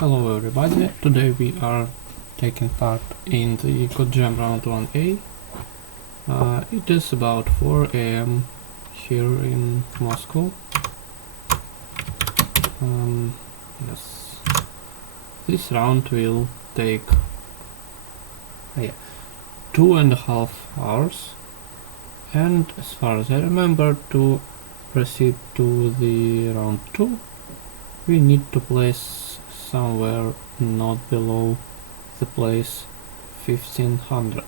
Hello everybody, today we are taking part in the Code Jam round 1A. It is about 4 AM here in Moscow. Yes, this round will take 2.5 hours, and as far as I remember, to proceed to the round 2 we need to place somewhere not below the place 1500.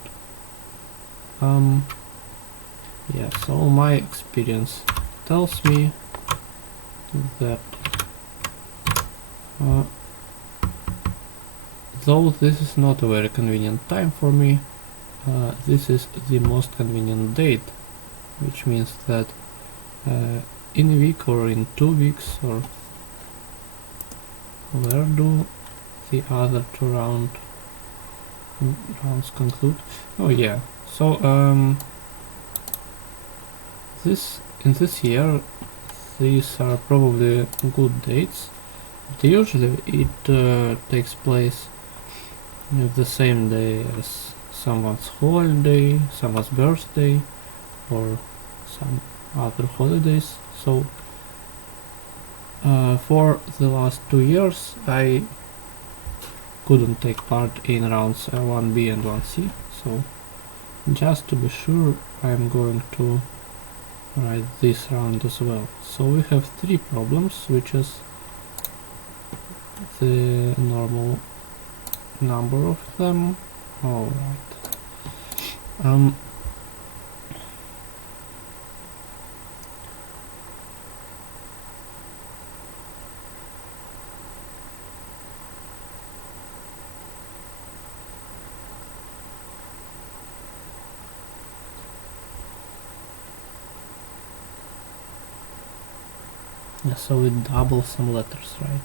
So my experience tells me that though this is not a very convenient time for me, this is the most convenient date, which means that in a week or in 2 weeks, or where do the other two rounds conclude? Oh yeah, so in this year these are probably good dates. Usually it takes place the same day as someone's holiday, someone's birthday, or some other holidays. So for the last 2 years I couldn't take part in rounds 1B and 1C, so just to be sure I'm going to write this round as well. So we have 3 problems, which is the normal number of them. Alright. Yeah, so we double some letters, right?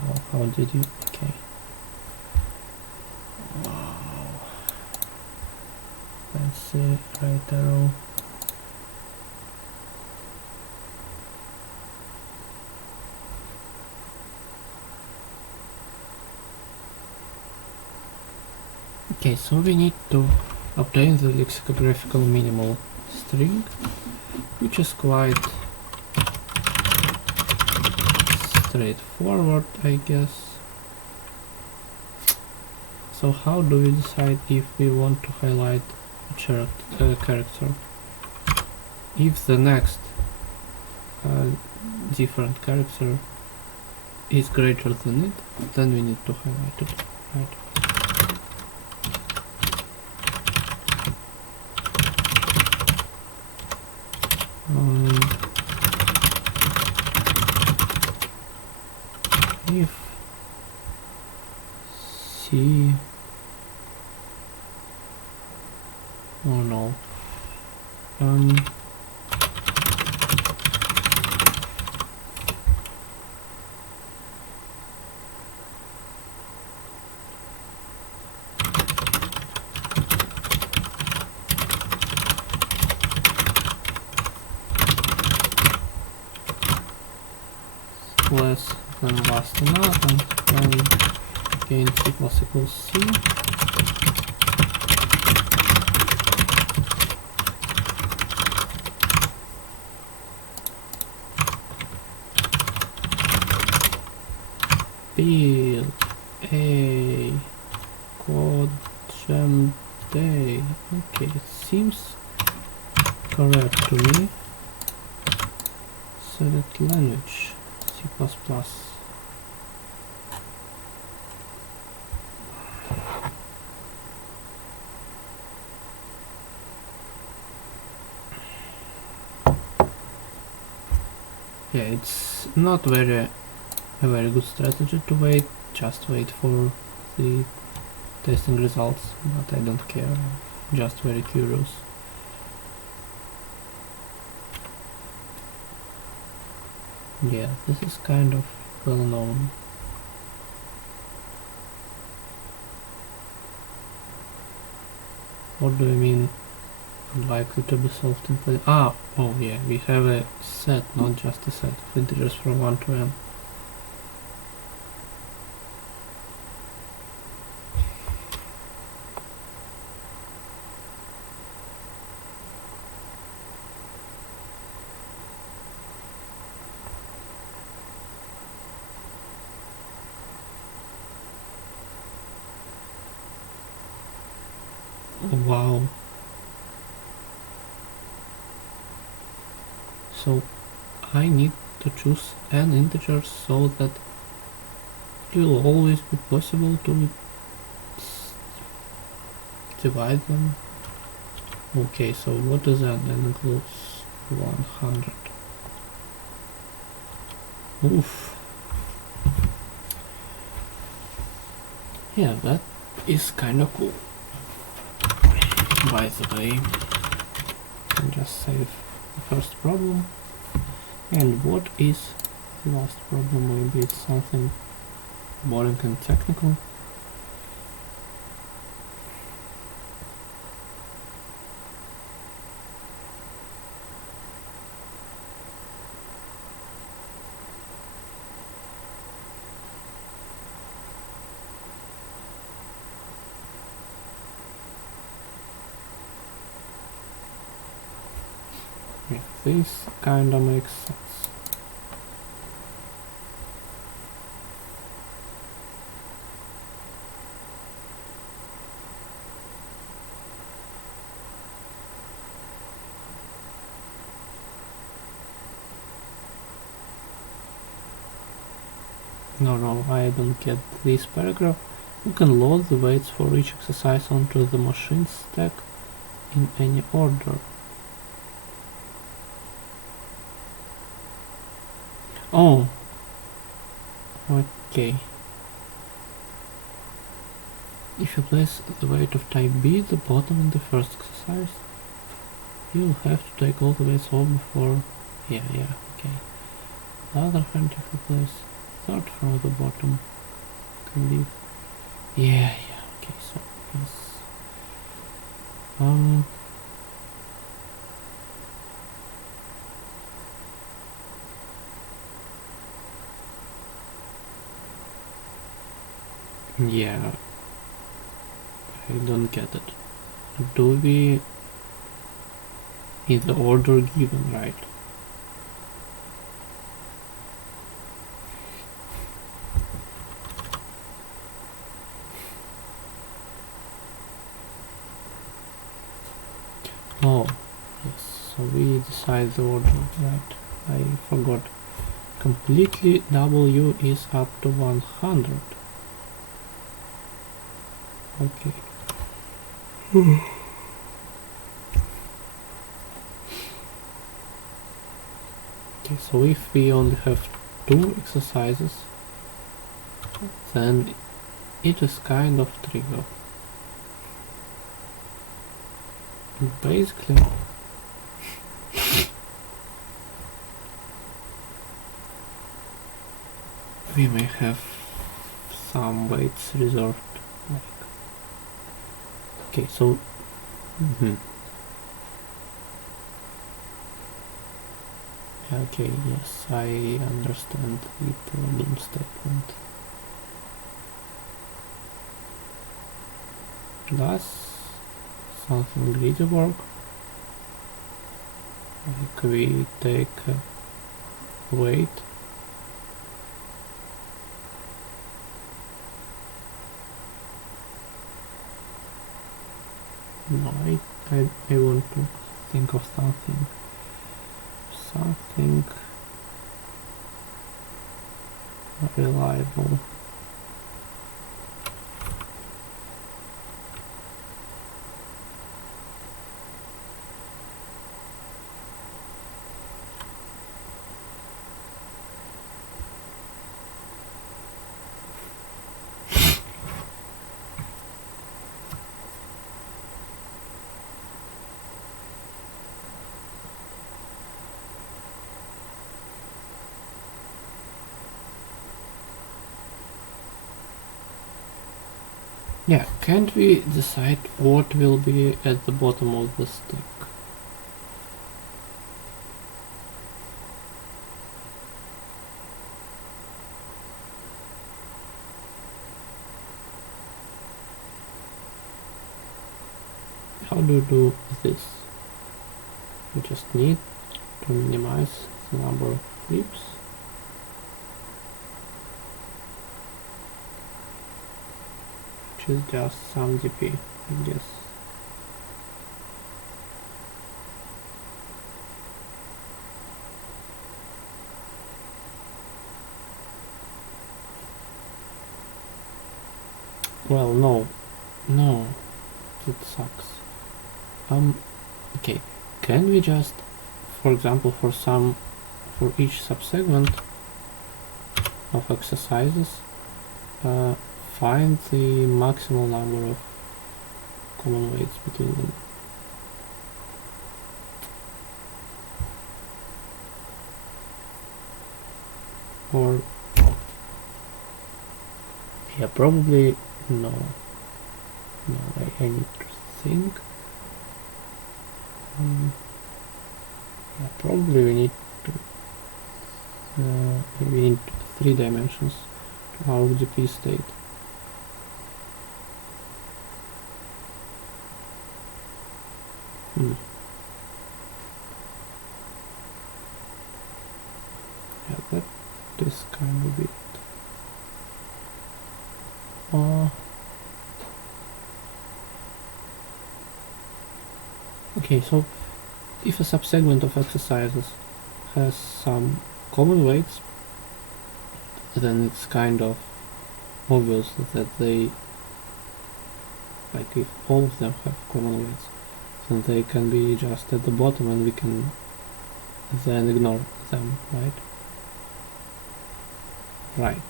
Oh, how did you? Okay. Wow. Fancy right arrow. Okay, so we need to obtain the lexicographical minimal string, which is quite straightforward, I guess. So how do we decide if we want to highlight a character? If the next different character is greater than it, then we need to highlight it, right? If C or no, less than last enough, and then again C plus equals C. Build a Code Jam day. Okay, it seems correct to me. Select language, C++. Yeah, it's not a very good strategy to wait, just wait for the testing results, but I don't care, I'm just very curious. Yeah, this is kind of well known. What do I mean unlikely to be solved in place? Oh yeah, we have a set, not just a set of integers from 1 to n. Wow. So I need to choose an integer so that it will always be possible to divide them. Okay, so what is that? That includes 100. Oof. Yeah, that is kinda cool. By the way, I'll just save the first problem. And what is the last problem? Maybe it's something boring and technical. Yeah, this kinda makes sense. No, I don't get this paragraph. You can load the weights for each exercise onto the machine stack in any order. Oh, okay. If you place the weight of type B at the bottom in the first exercise, you'll have to take all the weights off before... Yeah, okay. On the other hand, if you place third from the bottom, can be... Yeah, okay, so yes. Yeah, I don't get it. Do we in the order given, right? Oh, yes, so we decide the order, right? I forgot completely. W is up to 100. Okay. Okay, so if we only have 2 exercises, then it is kind of trivial. Basically, we may have some weights reserved. Like, okay, so okay, yes, I understand the problem statement. Does something greedy work? Like we take weight. No, I want to think of something reliable. Yeah, can't we decide what will be at the bottom of the stack? How do you do this? You just need to minimize the number of flips. Which is just some dp, I guess. Well, no, that sucks. Okay, can we just, for example, for each subsegment of exercises, find the maximal number of common weights between them? Or, yeah, probably no. No, I need to think. Yeah, probably we need to 3 dimensions to our GP state. Yeah, that is kind of it. Okay, so if a subsegment of exercises has some common weights, then it's kind of obvious that they, like if all of them have common weights, then they can be just at the bottom and we can then ignore them, right? Right.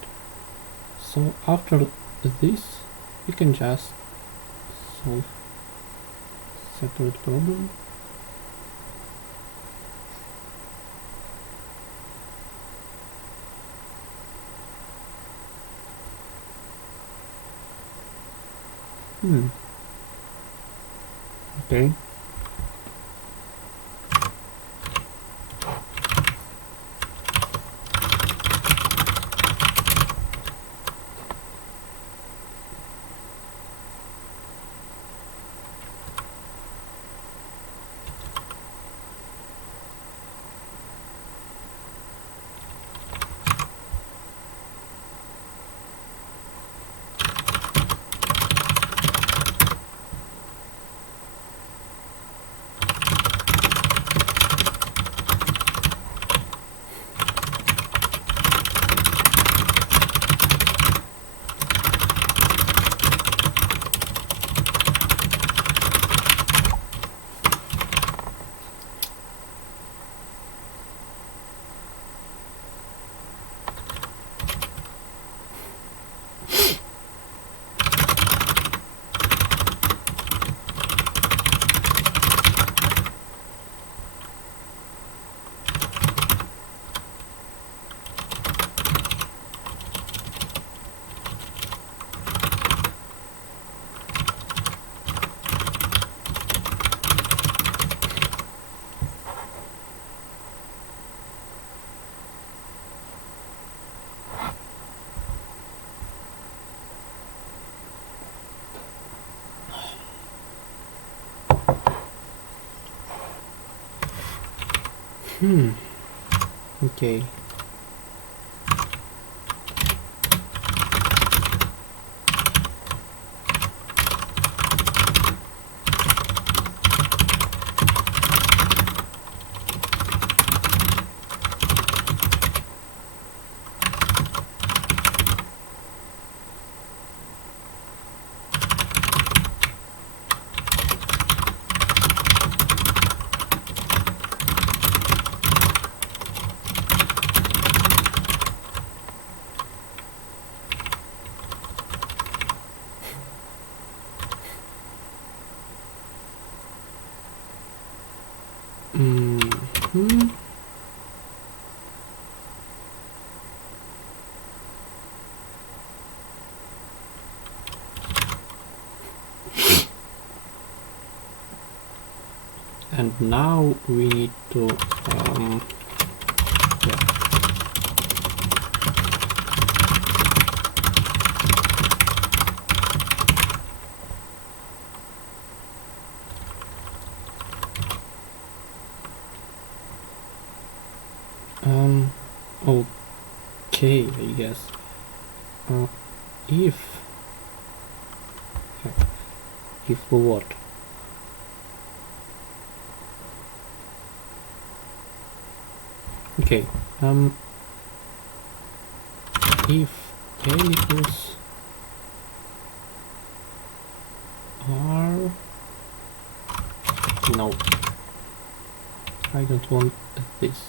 So after this, we can just solve separate problem. Okay. Okay. And now we need to okay, I guess if what? Okay, if a equals R. No, I don't want this.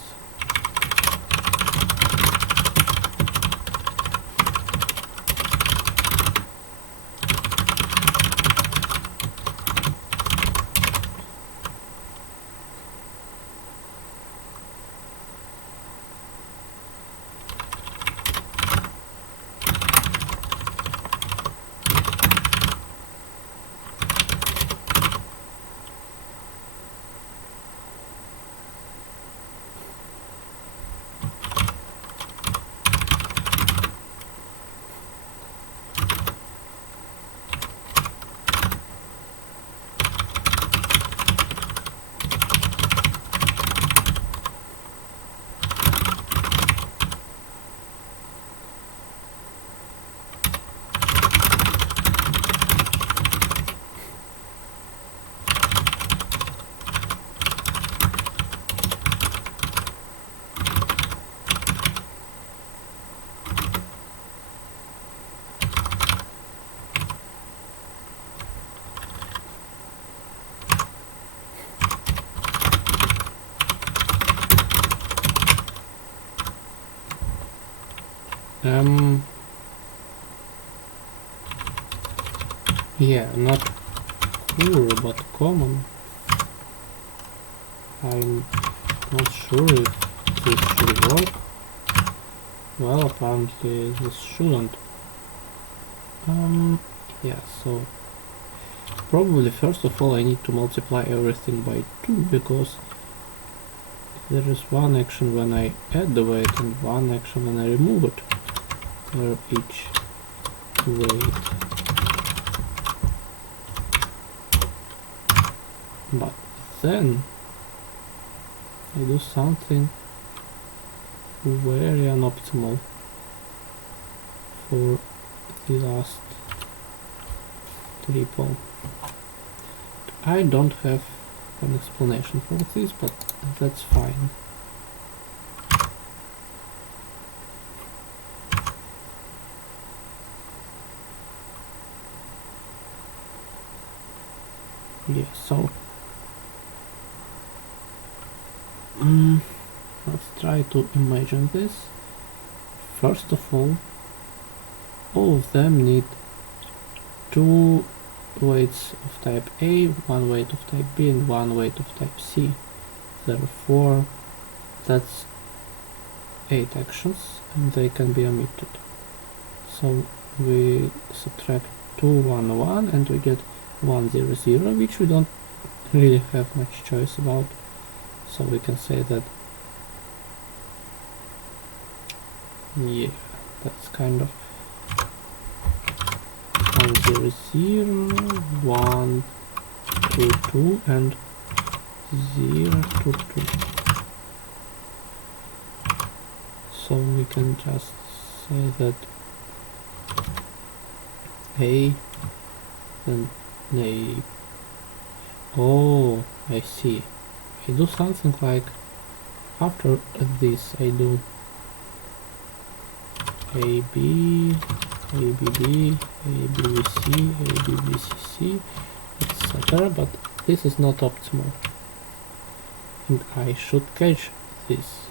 Yeah, not poor, but common. I'm not sure if this should work. Well, apparently this shouldn't. Yeah, so probably first of all I need to multiply everything by 2, because there is one action when I add the weight and one action when I remove it. Where each weight. But then I do something very unoptimal for the last triple. I don't have an explanation for this, but that's fine. Yeah, so let's try to imagine this. First of all of them need 2 weights of type A, 1 weight of type B and 1 weight of type C. Therefore that's 8 actions and they can be omitted. So we subtract 2, 1, 1 and we get 1, 0, 0, which we don't really have much choice about. So we can say that, yeah, that's kind of 1, 0, 0, 1, 2, 2 and 0, 2, 2. So we can just say that A and A. Oh, I see. I do something like after this I do AB, ABB, ABBC, ABBCC, etc. But this is not optimal. And I should catch this.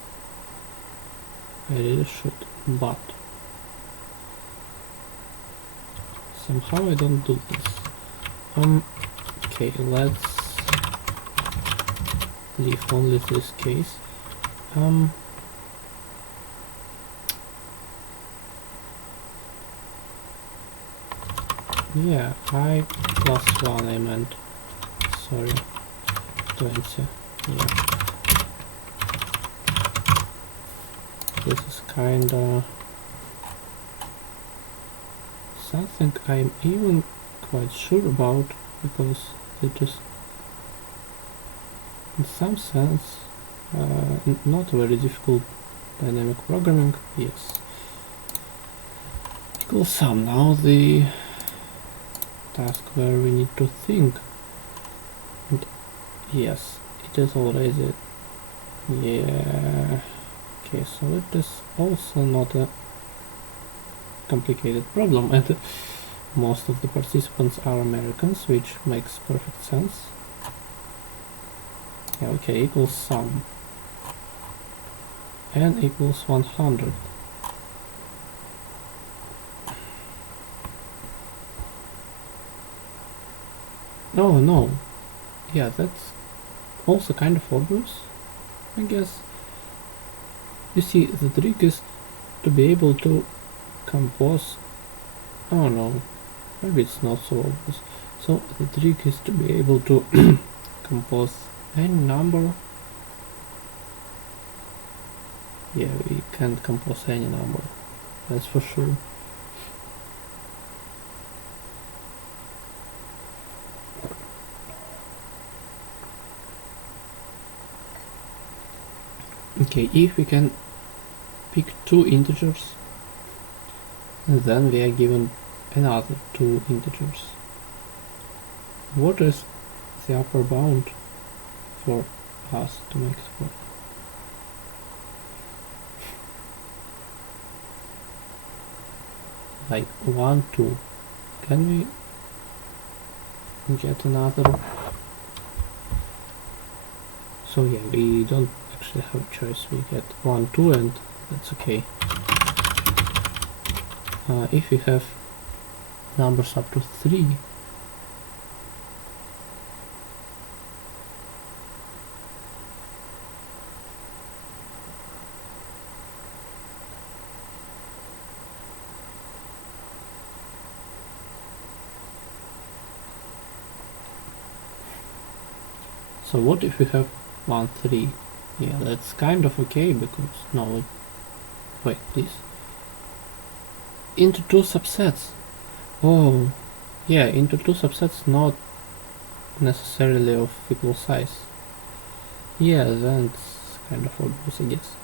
I really should. But somehow I don't do this. Okay, let's leave only this case. Yeah, I plus 1 I meant. Sorry. 20. Yeah. This is kinda something I'm even quite sure about, because it is in some sense not very difficult dynamic programming. Yes. Equal sum. Now the task where we need to think. And yes, it is already. Yeah. Okay, so it is also not a complicated problem, and most of the participants are Americans, which makes perfect sense. Yeah, okay, equals sum. N equals 100. Oh no. Yeah, that's also kind of obvious, I guess. You see, the trick is to be able to compose... Oh no, maybe it's not so obvious. So the trick is to be able to compose any number. Yeah, we can't compose any number, that's for sure. Okay, if we can pick two integers, and then we are given another two integers. What is the upper bound for us to make it work? Like 1, 2. Can we get another? So yeah, we don't actually have a choice. We get 1, 2, and that's okay. If we have numbers up to 3, so what if we have 1, 3? Yeah, that's kind of okay, because no, wait, please. Into two subsets. Oh, yeah, into two subsets, not necessarily of equal size. Yeah, that's kind of obvious, I guess.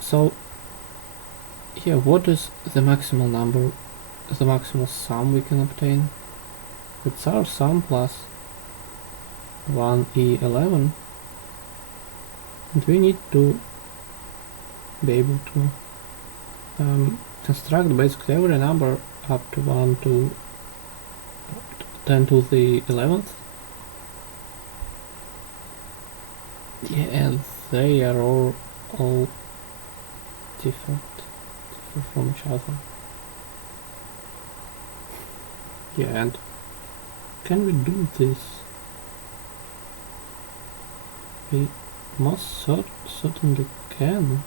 So, yeah, what is the maximal number, the maximal sum we can obtain? It's our sum plus 1e11, and we need to be able to construct basically every number up to 1 to 10 to the 11th. Yeah, and they are all different from each other. Yeah, and can we do this? We most certainly can.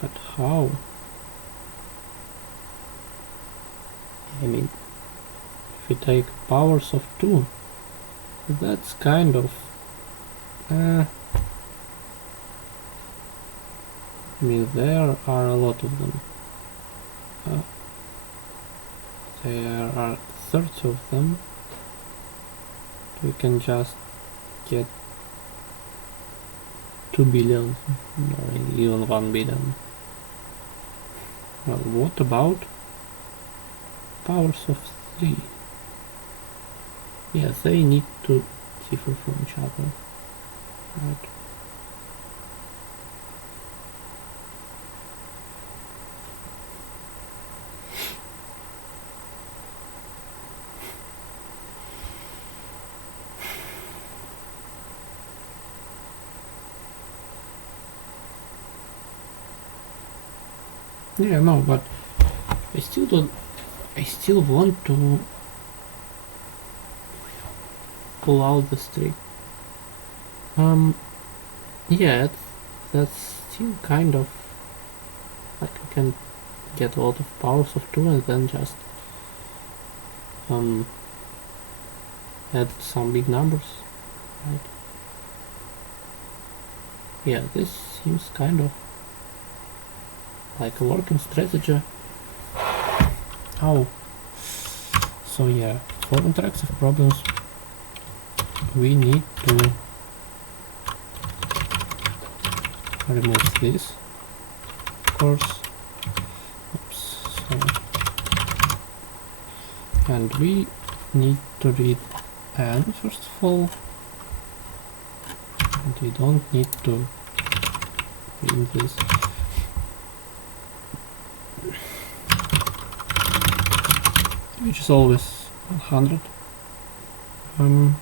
But how? I mean, if we take powers of 2, that's kind of... I mean, there are a lot of them. There are 30 of them. We can just get 2 billion, or even 1 billion. Well, what about powers of 3? Yeah, they need to differ from each other, right? Yeah, no, but I still want to pull out the streak. Yeah, that's still kind of like I can get a lot of powers of 2 and then just add some big numbers, right? Yeah, this seems kind of like a working strategy. Oh, so yeah, for interactive problems we need to remove this, of course. Oops, sorry. And we need to read n first of all, and we don't need to print this. which is always 100. And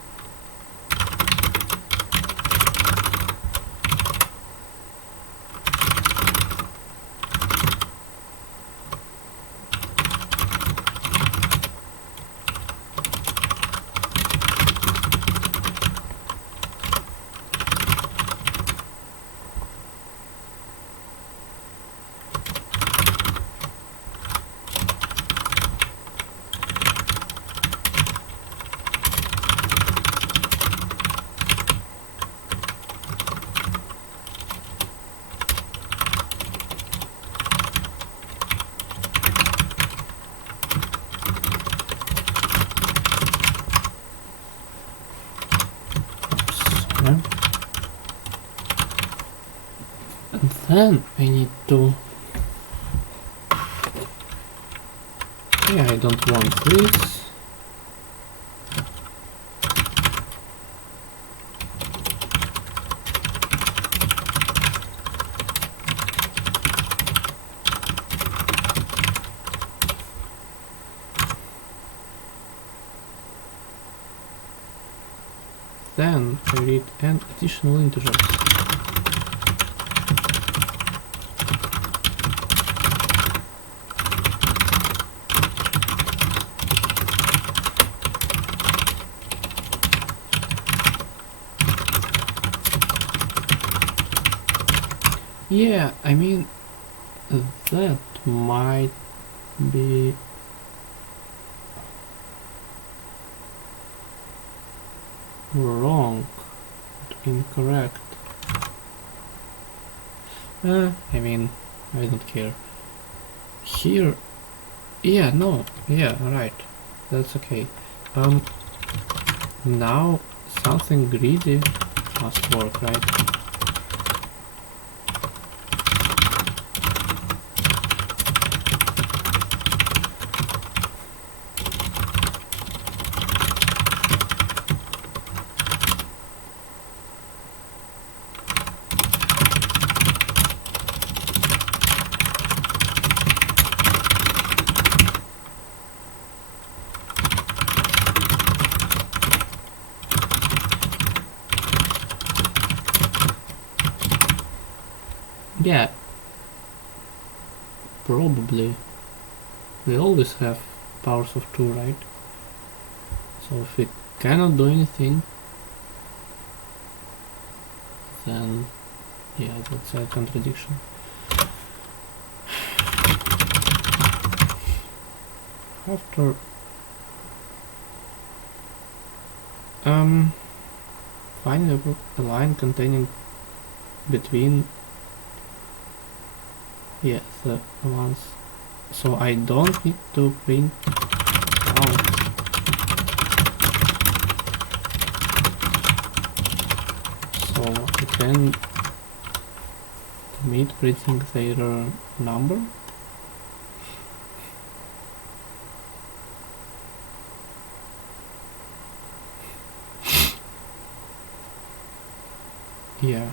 then I need to... Yeah, I don't want this. Then I read an additional integer. Yeah, I mean, that might be wrong, incorrect. I mean, I don't care. Here, yeah, no, yeah, right, that's okay. Now something greedy must work, right? Yeah, probably. We always have powers of 2, right? So if we cannot do anything, then yeah, that's a contradiction. After find a line containing between the ones, so I don't need to print out. So I can commit printing their number. Yeah.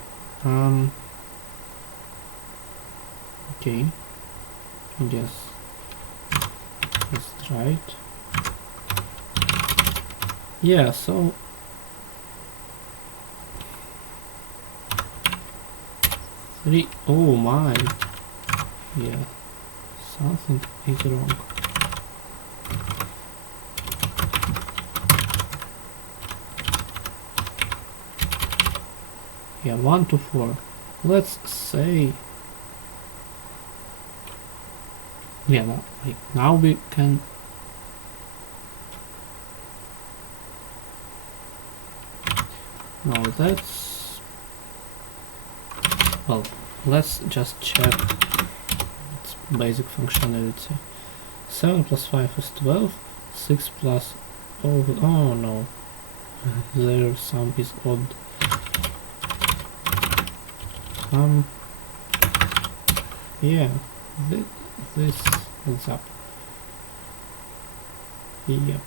Okay. I guess let's try it. Yeah, so three. Oh my. Yeah. Something is wrong. Yeah, 1 to 4. Let's say. Yeah, no, like now we can. No, that's. Well, let's just check its basic functionality. 7 plus 5 is 12. 6 plus. Oh no. Their sum is odd. Yeah, this adds up. Yep.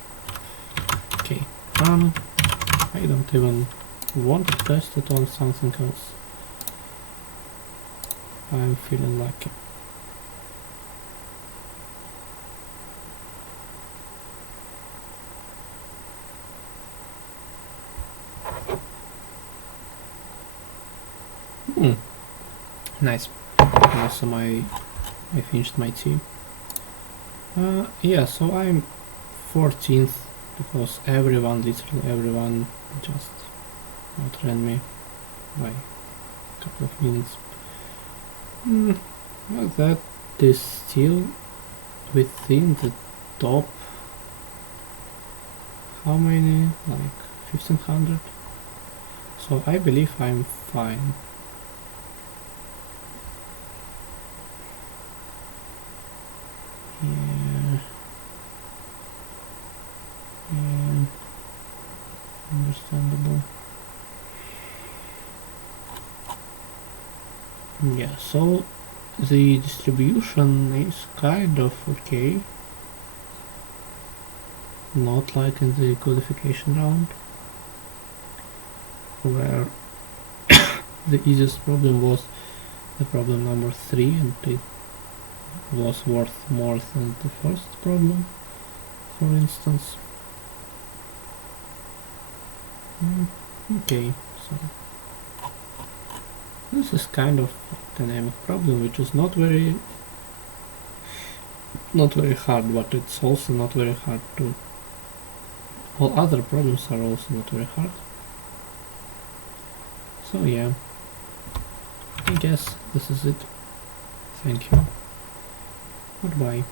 Okay. I don't even want to test it on something else. I'm feeling lucky. Nice. Also I finished my tea. Yeah, so I'm 14th because everyone, literally everyone, just outran me by a couple of minutes. Well, that is still within the top. How many? Like 1500. So I believe I'm fine. Yeah. Yeah. Understandable. Yeah, so the distribution is kind of okay. Not like in the codification round, where the easiest problem was the problem number 3 and it was worth more than the first problem, for instance. Okay, so this is kind of a dynamic problem, which is not very hard, but it's also not very hard to. All other problems are also not very hard. So yeah, I guess this is it. Thank you. Goodbye.